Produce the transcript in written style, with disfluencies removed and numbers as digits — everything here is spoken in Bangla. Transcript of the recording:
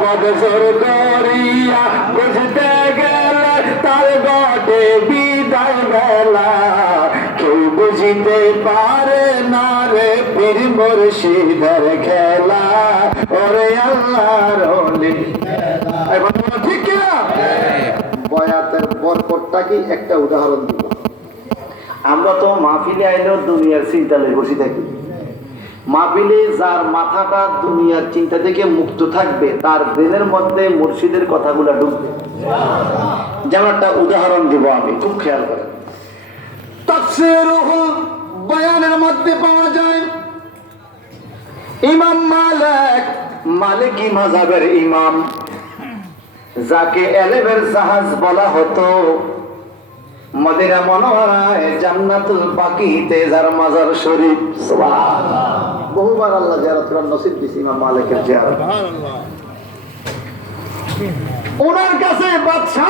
বদসর করিয়া বুঝতে গেলে তার গটে বিদায় বেলা কেউ বুঝিতে পারে না রে পীর মুর্শিদের খেলা ওরে আল্লাহর ওলি ঠিক কিনা বয়াতের বরকতটা কি একটা উদাহরণ দিব আমরা তো মাহফিলে আইলেও দুনিয়ার চিন্তা লয়ে বসে থাকি মাহফিলে যার মাথাটা দুনিয়ার চিন্তা থেকে মুক্ত থাকবে তার ব্রেনের মধ্যে মুর্শিদের কথাগুলো ঢুকবে যেমন একটা উদাহরণ দিব আমি খুব খেয়াল করেন তাফসীরুল বয়ানের মধ্যে পাওয়া যায় ইমাম মালিকি মাযহাবের ইমাম যাকে এলেমের জাহাজ বলা হতো মদিনা মনোহরায় জান্নাতুল বাকিতে যার মাজার শরীফ সুবহানাল্লাহ বহুবার আল্লাহ জিয়ারত করার নসিব দিয়েছে ইমাম মালিকের জিয়ারত সুবহানাল্লাহ ওনার কাছে বাদশা